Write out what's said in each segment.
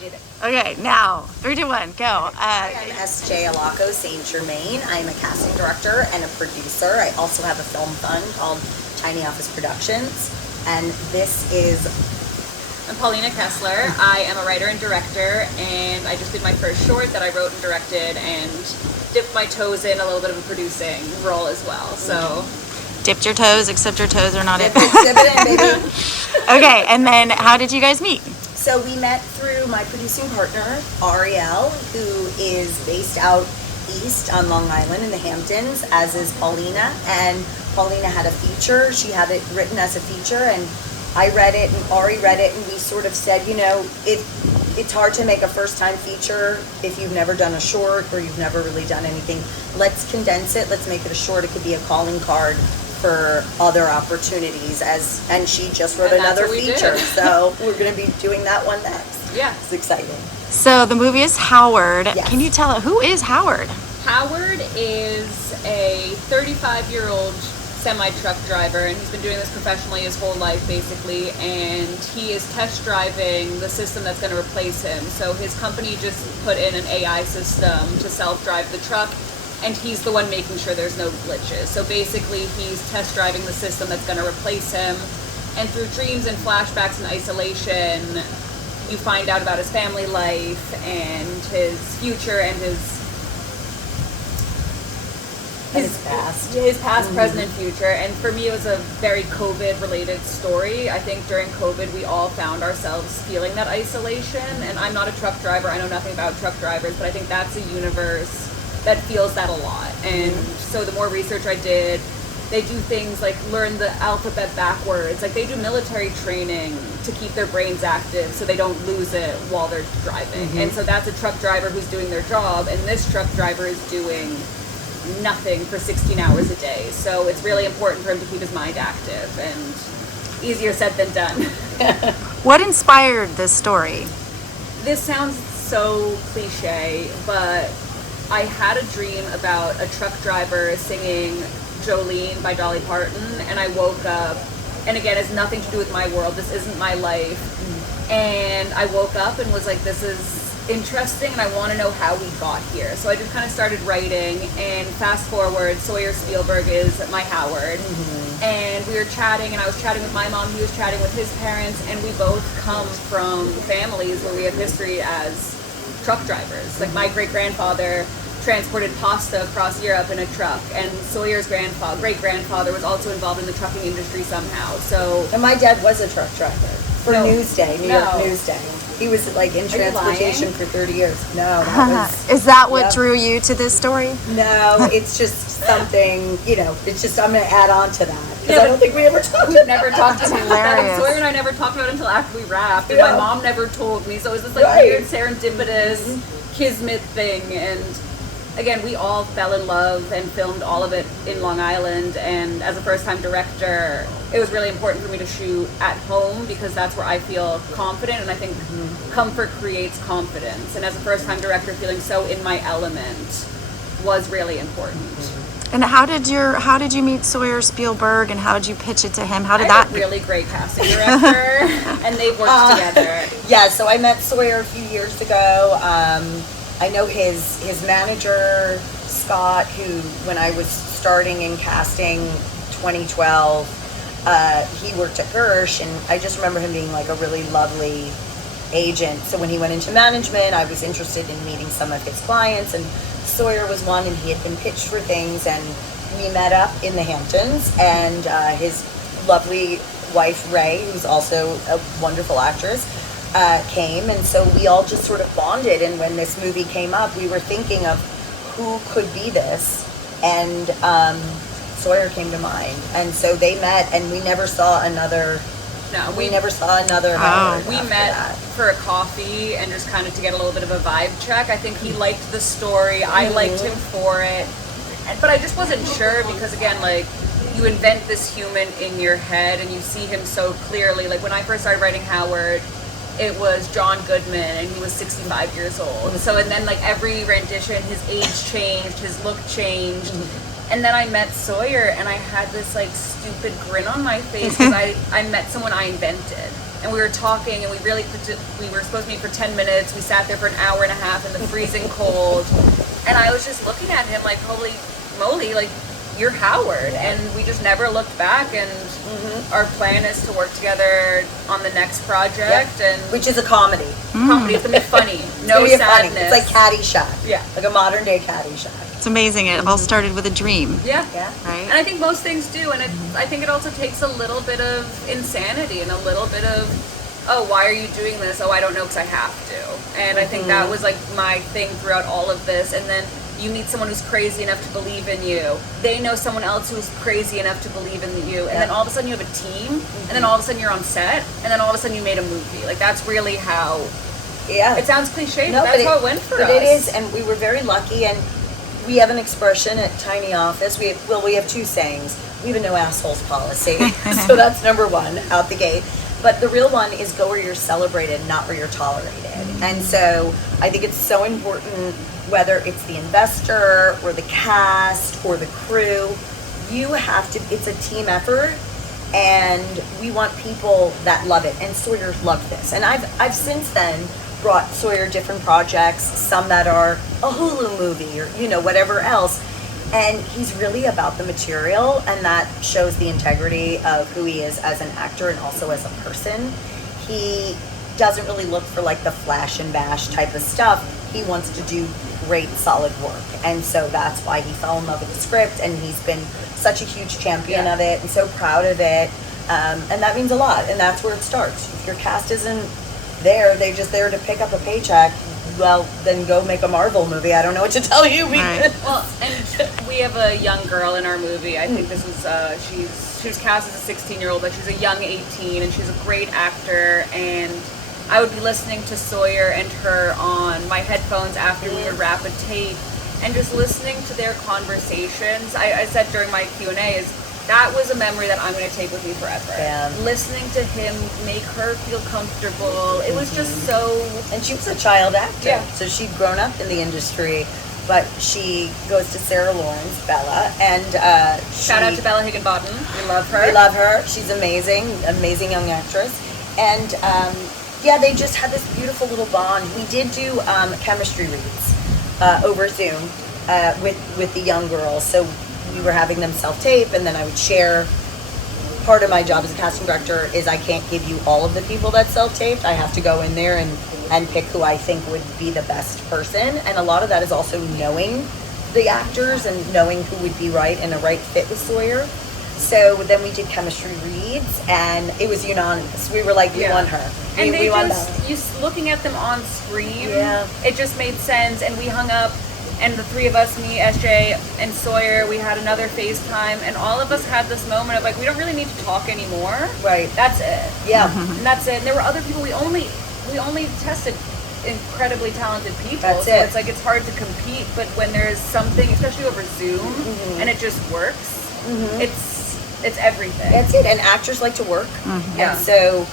did it. Okay, now 3, 2, 1, go. I'm S.J. Alaco St. Germain. I'm a casting director and a producer. I also have a film fund called Tiny Office Productions, and this is... I'm Paulina Kessler. I am a writer and director, and I just did my first short that I wrote and directed, and dipped my toes in a little bit of a producing role as well. So, Dipped your toes, except your toes are not it. Dip it in, baby. Okay, and then how did you guys meet? So we met through my producing partner, Ariel, who is based out east on Long Island in the Hamptons, as is Paulina. And Paulina had a feature. She had it written as a feature, and I read it, and Ari read it, and we sort of said, you know, it's hard to make a first-time feature if you've never done a short or you've never really done anything. Let's condense it. Let's make it a short. It could be a calling card for other opportunities, and she just wrote another feature. So we're going to be doing that one next. yeah. It's exciting. So the movie is Howard. Yes. Can you tell who is Howard? Howard is a 35-year-old semi-truck driver, and he's been doing this professionally his whole life, basically, and he is test driving the system that's going to replace him. So his company just put in an AI system to self-drive the truck, and he's the one making sure there's no glitches. So basically, he's test driving the system that's going to replace him, and through dreams and flashbacks and isolation, you find out about his family life and his future and his past, present, and future. And for me, it was a very COVID-related story. I think during COVID, we all found ourselves feeling that isolation. And I'm not a truck driver. I know nothing about truck drivers, but I think that's a universe that feels that a lot. And so the more research I did, they do things like learn the alphabet backwards. Like they do military training to keep their brains active so they don't lose it while they're driving. And so that's a truck driver who's doing their job, and this truck driver is doing nothing for 16 hours a day. So it's really important for him to keep his mind active, and easier said than done. What inspired this story? This sounds so cliche, but I had a dream about a truck driver singing Jolene by Dolly Parton, and I woke up, and again, it's nothing to do with my world, this isn't my life, and I woke up and was like, this is interesting, and I want to know how we got here. So I just kind of started writing, and fast forward, Sawyer Spielberg is my Howard, and we were chatting, and I was chatting with my mom, he was chatting with his parents, and we both come from families where we have history as truck drivers. Like my great-grandfather transported pasta across Europe in a truck, and Sawyer's great-grandfather was also involved in the trucking industry somehow. So, And my dad was a truck driver for Newsday, New York Newsday. He was like in transportation for 30 years. No, that was... Is that what drew you to this story? No, it's just something, you know, it's just, I'm going to add on to that. Because I don't think we ever talked about never talked about that. Sawyer and I never talked about it until after we wrapped, and my mom never told me. So it was this like weird serendipitous kismet thing, and again, we all fell in love and filmed all of it in Long Island, and as a first-time director, it was really important for me to shoot at home because that's where I feel confident, and I think comfort creates confidence. And as a first-time director, feeling so in my element was really important. And how did you meet Sawyer Spielberg, and how did you pitch it to him? How did I have a really great casting director, and they've worked together. Yeah, so I met Sawyer a few years ago. I know his manager, Scott, who, when I was starting in casting 2012, he worked at Gersh, and I just remember him being like a really lovely agent. So when he went into management, I was interested in meeting some of his clients, and Sawyer was one, and he had been pitched for things, and we met up in the Hamptons, and his lovely wife, Ray, who's also a wonderful actress, came, and so we all just sort of bonded. And when this movie came up, we were thinking of who could be this, and Sawyer came to mind, and so they met, and we never saw another. No, we never saw another. Howard we met for a coffee and just kind of to get a little bit of a vibe check. I think he liked the story. I liked him for it, but I just wasn't sure because again, like, you invent this human in your head and you see him so clearly. Like when I first started writing Howard, it was John Goodman, and he was 65 years old. So, and then like every rendition, his age changed, his look changed. And then I met Sawyer, and I had this like stupid grin on my face because I met someone I invented. and we were talking, and we were supposed to meet for 10 minutes. We sat there for an hour and a half in the freezing cold, and I was just looking at him like, holy moly, like, you're Howard. And we just never looked back, and our plan is to work together on the next project, and which is a comedy. It's gonna be funny. No it's sadness. Funny. It's like Caddyshack. Yeah. Like a modern day Caddyshack. It's amazing. It all started with a dream. Yeah. Right? And I think most things do, and I think it also takes a little bit of insanity and a little bit of, oh, why are you doing this? Oh, I don't know, because I have to. And I think that was like my thing throughout all of this. And then you meet someone who's crazy enough to believe in you. They know someone else who's crazy enough to believe in you. And then all of a sudden you have a team. And then all of a sudden you're on set. And then all of a sudden you made a movie. Like, that's really how... Yeah. It sounds cliche, but that's how it went for us. But it is, and we were very lucky. And we have an expression at Tiny Office. We have two sayings. We have a no assholes policy. So that's number one, out the gate. But the real one is go where you're celebrated, not where you're tolerated. And so I think it's so important, whether it's the investor or the cast or the crew, you have to, it's a team effort, and we want people that love it. And Sawyer loved this. And I've since then brought Sawyer different projects, some that are a Hulu movie or, whatever else. And he's really about the material, and that shows the integrity of who he is as an actor and also as a person. He doesn't really look for like the flash and bash type of stuff. He wants to do great, solid work. And so that's why he fell in love with the script, and he's been such a huge champion of it and so proud of it. And that means a lot, and that's where it starts. If your cast isn't there, they're just there to pick up a paycheck, well, then go make a Marvel movie. I don't know what to tell you. Right. Well, and we have a young girl in our movie. I think this was, she was cast as a 16-year-old, but she's a young 18, and she's a great actor. And I would be listening to Sawyer and her on my headphones after we would wrap a tape, and just listening to their conversations. I said during my Q&A is, that was a memory that I'm going to take with me forever. Yeah. Listening to him make her feel comfortable. It was just so... And she was a child actor. Yeah. So she'd grown up in the industry, but she goes to Sarah Lawrence, Bella, and Shout out to Bella Higginbottom. We love her. We love her. She's amazing, amazing young actress. And they just had this beautiful little bond. We did do chemistry reads over Zoom with the young girls. So we were having them self-tape, and then I would share. Part of my job as a casting director is I can't give you all of the people that self-taped. I have to go in there and pick who I think would be the best person. And a lot of that is also knowing the actors and knowing who would be right and a right fit with Sawyer. So then we did chemistry reads, and it was unanimous. We were like, we want her. And we want looking at them on screen, it just made sense. And we hung up, and the three of us, me, SJ, and Sawyer, we had another FaceTime, and all of us had this moment of like, we don't really need to talk anymore. Right. That's it. Yeah. And that's it. And there were other people, we only tested incredibly talented people. That's so it. it's like, it's hard to compete, but when there's something, especially over Zoom, and it just works, it's everything. That's it. And actors like to work. Yeah. And so,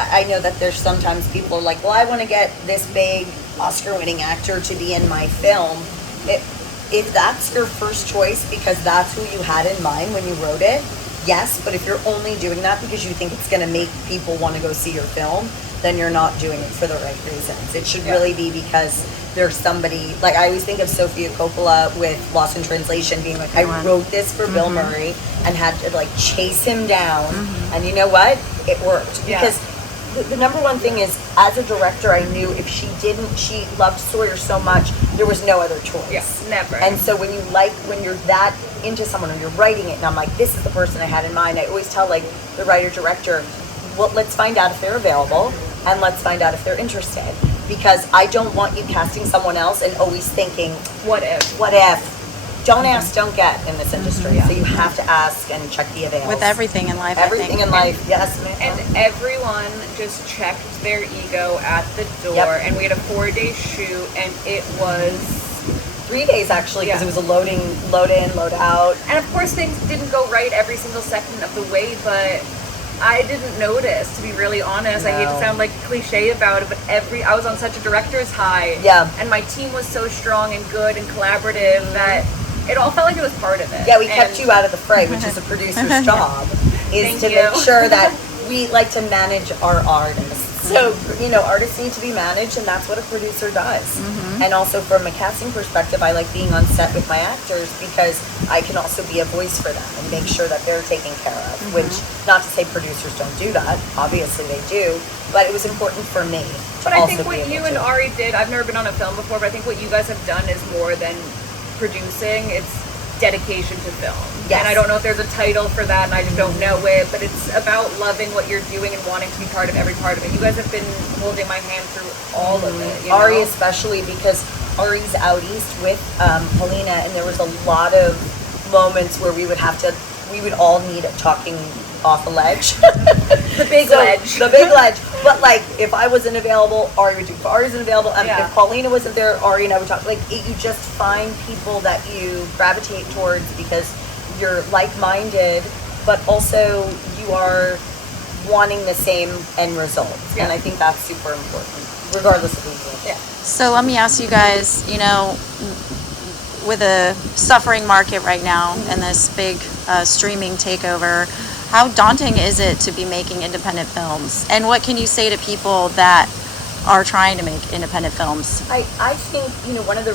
I know that there's sometimes people are like, well, I want to get this big Oscar-winning actor to be in my film. If that's your first choice because that's who you had in mind when you wrote it, yes. But if you're only doing that because you think it's going to make people want to go see your film, then you're not doing it for the right reasons. It should really be because there's somebody, like I always think of Sofia Coppola with Lost in Translation being like, I wrote this for Bill Murray and had to like chase him down. And you know what? It worked. Because the number one thing is, as a director, I knew if she loved Sawyer so much, there was no other choice. Yes, never. And so when you're that into someone and you're writing it, and I'm like, this is the person I had in mind, I always tell like the writer-director, well, let's find out if they're available, and let's find out if they're interested. Because I don't want you casting someone else and always thinking, what if? Don't ask, don't get in this industry. So you have to ask and check the avails. With everything in life, Everything in life, yes, ma'am. And everyone just checked their ego at the door, and we had a 4-day shoot, and it was 3 days actually, because it was a load in, load out. And of course things didn't go right every single second of the way, but I didn't notice, to be really honest. No. I hate to sound like cliche about it, but I was on such a director's high. Yeah. And my team was so strong and good and collaborative that it all felt like it was part of it. Yeah, we kept you out of the fray, which is a producer's job, is Thank to you. make sure that we like to manage our artists. So, you know, artists need to be managed, and that's what a producer does. And also from a casting perspective, I like being on set with my actors because I can also be a voice for them and make sure that they're taken care of, which, not to say producers don't do that, obviously they do, but it was important for me to But I also think be what able you to. and Ari did, I've never been on a film before, but I think what you guys have done is more than producing. It's dedication to film. Yes. And I don't know if there's a title for that, and I just don't know it, but it's about loving what you're doing and wanting to be part of every part of it. You guys have been holding my hand through all of it. You Ari know? especially, because Ari's out east with Helena, and there was a lot of moments where we would all need talking off a ledge. The big ledge. The big ledge. But like, if I wasn't available, Ari would do. If Ari wasn't available, Yeah. if Paulina wasn't there, Ari and I would talk. Like, you just find people that you gravitate towards because you're like-minded, but also you are wanting the same end result. Yeah. And I think that's super important, regardless of who's in it. Yeah. So let me ask you guys, you know, with a suffering market right now and this big streaming takeover, how daunting is it to be making independent films? And what can you say to people that are trying to make independent films? I think, you know, one of the,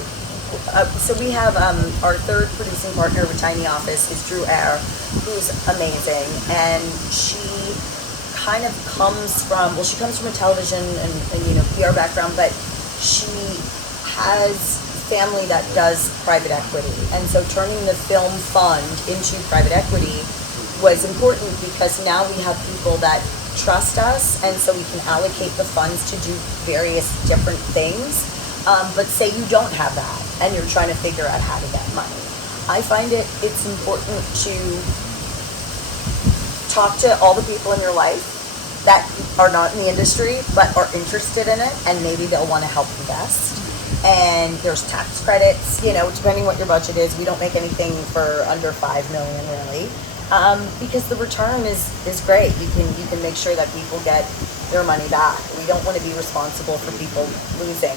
so we have our third producing partner with Tiny Office is Drew Ayer, who's amazing. And she kind of comes from, well, she comes from a television and you know, PR background, but she has family that does private equity. And so turning the film fund into private equity was important because now we have people that trust us, and so we can allocate the funds to do various different things. But say you don't have that and you're trying to figure out how to get money. I find it's important to talk to all the people in your life that are not in the industry but are interested in it, and maybe they'll want to help invest. And there's tax credits, you know, depending what your budget is. We don't make anything for under $5 million really. Because the return is great. You can make sure that people get their money back. We don't want to be responsible for people losing.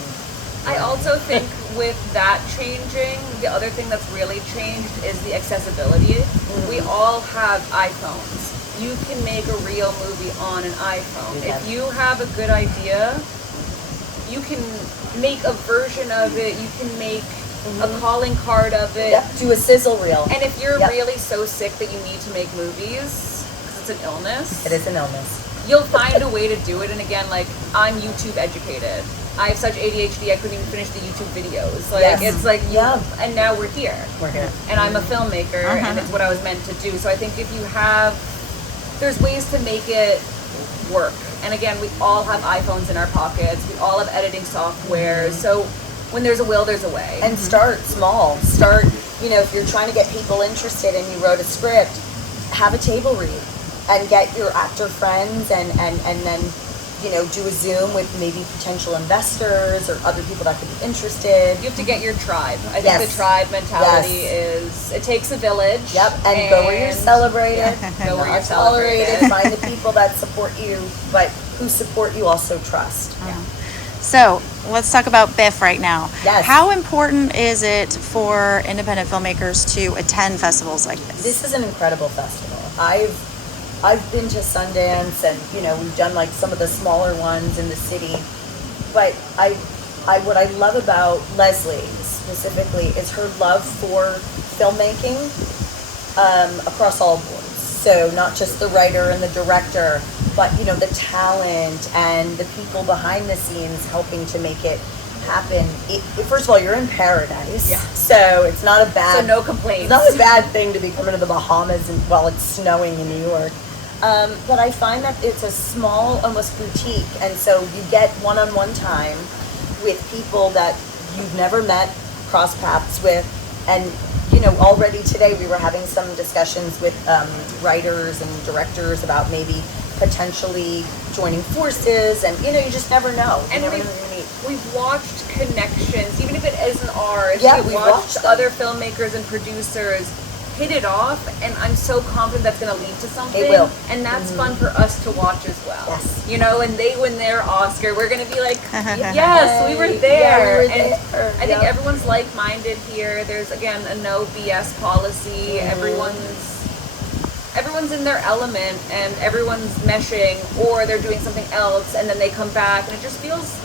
I also think with that changing, the other thing that's really changed is the accessibility. We all have iPhones. You can make a real movie on an iPhone. Yeah. If you have a good idea, you can make a version of it. You can make a calling card of it. Yep, do a sizzle reel. And if you're Yep. really so sick that you need to make movies, because it's an illness, It is an illness. you'll find a way to do it. And again, like, I'm YouTube educated. I have such ADHD, I couldn't even finish the YouTube videos. Like, Yes. it's like, Yeah. and now we're here. We're here. And I'm a filmmaker, and it's what I was meant to do. So I think if you have, there's ways to make it work. And again, we all have iPhones in our pockets. We all have editing software. So when there's a will, there's a way. And start small. Start, you know, if you're trying to get people interested and you wrote a script, have a table read and get your actor friends and then, you know, do a Zoom with maybe potential investors or other people that could be interested. You have to get your tribe. I think Yes. the tribe mentality Yes. is, it takes a village. Yep, and go where you're celebrated. Go where not you're tolerated. celebrated. Find the people that support you, but who support you also trust. So let's talk about BIFF right now. Yes. How important is it for independent filmmakers to attend festivals like this? This is an incredible festival. I've been to Sundance, and you know, we've done like some of the smaller ones in the city. But what I love about Leslie specifically is her love for filmmaking across all boards. So not just the writer and the director, but you know, the talent and the people behind the scenes helping to make it happen. First of all, you're in paradise. Yeah. So it's not a bad. So no complaints. It's not a bad thing to be coming to the Bahamas while it's snowing in New York. But I find that it's a small, almost boutique, and so you get one-on-one time with people that you've never met, cross paths with, and you know, already today we were having some discussions with writers and directors about maybe potentially joining forces, and you know, you just never know. You And never know who you're gonna meet. we've watched connections, even if it isn't ours. Yeah, we've we've watched watched them. other filmmakers and producers hit it off, and I'm so confident that's going to lead to something. It will. And that's fun for us to watch as well. Yes. You know, when they win their Oscar, we're going to be like, yes, we were Yeah, there. we were And there. I think Yep. everyone's like-minded here. There's, again, a no BS policy. Everyone's everyone's in their element and everyone's meshing, or they're doing something else, and then they come back, and it just feels.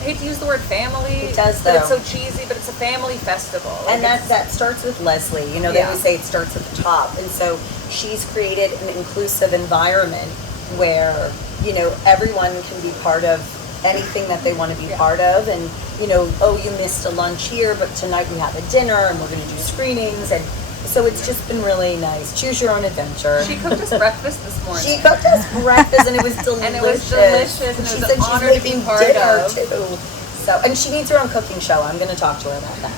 I hate to use the word family. It does, but though. it's so cheesy. But it's a family festival, And that starts with Leslie. You know, they Yeah. always say it starts at the top. And so she's created an inclusive environment where, you know, everyone can be part of anything that they want to be part of. And, you know, oh, you missed a lunch here, but tonight we have a dinner and we're going to do screenings. And so it's just been really nice. Choose your own adventure. She cooked us breakfast this morning. She cooked us breakfast and it was delicious. And it was delicious, and it she was said an she's honor to be making part dinner of. too. So, and she needs her own cooking show. I'm going to talk to her about that.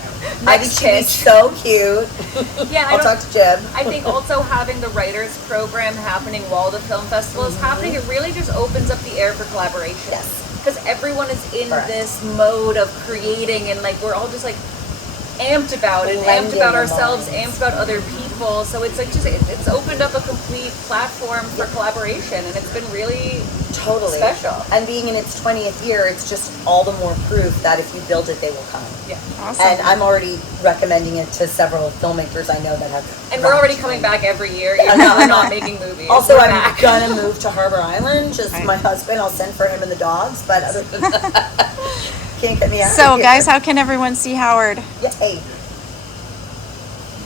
I think Next she'd be pitch. so cute. Yeah, I'll talk to Jeb. I think also having the writers program happening while the film festival is happening, it really just opens up the air for collaboration. Yes. Because everyone is in Correct. this mode of creating, and like we're all just like amped about it, amped Blending about the ourselves, minds. amped about other people. So it's like just it's opened up a complete platform for collaboration, and it's been really Totally. special. And being in its 20th year, it's just all the more proof that if you build it, they will come. Yeah. Awesome. And I'm already recommending it to several filmmakers I know that have. And we're already coming back every year, even know, though I we're know. not making movies. Also, We're I'm back. gonna move to Harbor Island. Just Right. my husband, I'll send for him and the dogs. But other than that, can't get me out. So, of here. guys, how can everyone see Howard? Yay.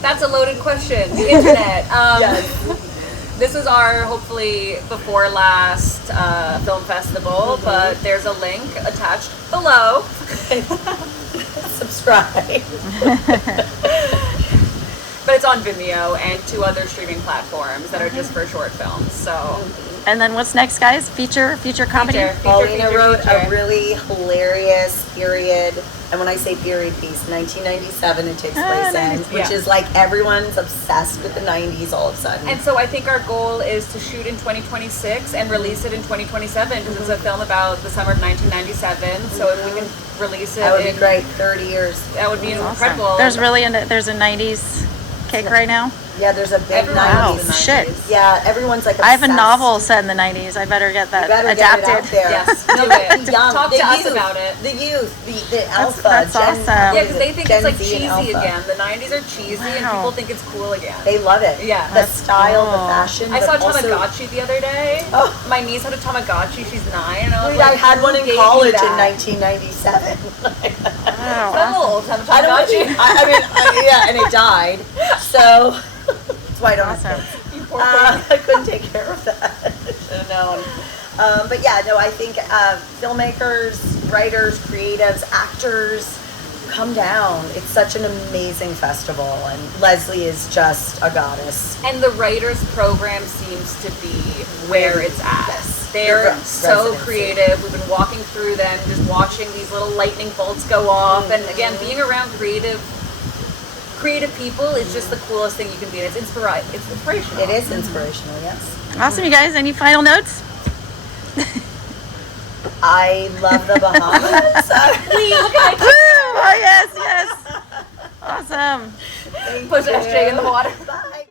That's a loaded question. The internet. Yes. This was our hopefully before last film festival, but there's a link attached below. Subscribe. But it's on Vimeo and 2 other streaming platforms that are just for short films. So And then what's next, guys? Feature comedy? Feature. Paulina wrote feature. a really hilarious period, and when I say period piece, 1997 it takes place in, 90s, which yeah. is like everyone's obsessed with the 90s all of a sudden. and so I think our goal is to shoot in 2026 and release it in 2027 because it's a film about the summer of 1997. So if we can release it, that would be in, great. 30 years. that would be Awesome. incredible. There's a 90s kick right now. Yeah, there's a big Everyone 90s. loves the shit. 90s. Yeah, everyone's like I have a obsessed. novel set in the 90s. I better get that You better adapted. get it out there. Yes, No, do but it. the young, Talk the to us youth, about it. The youth, the alpha. that's Gen, awesome. what Yeah, is because it? they think Gen it's like Z and cheesy alpha. again. The 90s are cheesy and Wow. people think it's cool again. They love it. Yeah. The That's style, the cool. fashion. I saw but also- Tamagotchi the other day. Oh. My niece had a Tamagotchi. She's 9, and I was Wait, like, I had "Who one in gave you college in that?" 1997. Wow, I'm awesome. old. Have a I don't. Tamagotchi. I mean, yeah, and it died. So that's why I don't. Awesome. You poor thing. I couldn't take care of that. Should have known. But yeah, no, I think filmmakers, writers, creatives, actors, come down. It's such an amazing festival, and Leslie is just a goddess. And the writers program seems to be where it's at. Yes. They're The so residency. creative. We've been walking through them, just watching these little lightning bolts go off. And again, being around creative people is just the coolest thing you can be. It's inspirational. It is inspirational, yes. Awesome, you guys. Any final notes? I love the Bahamas. Oh, yes. Awesome. Thank Push you. SJ in the water.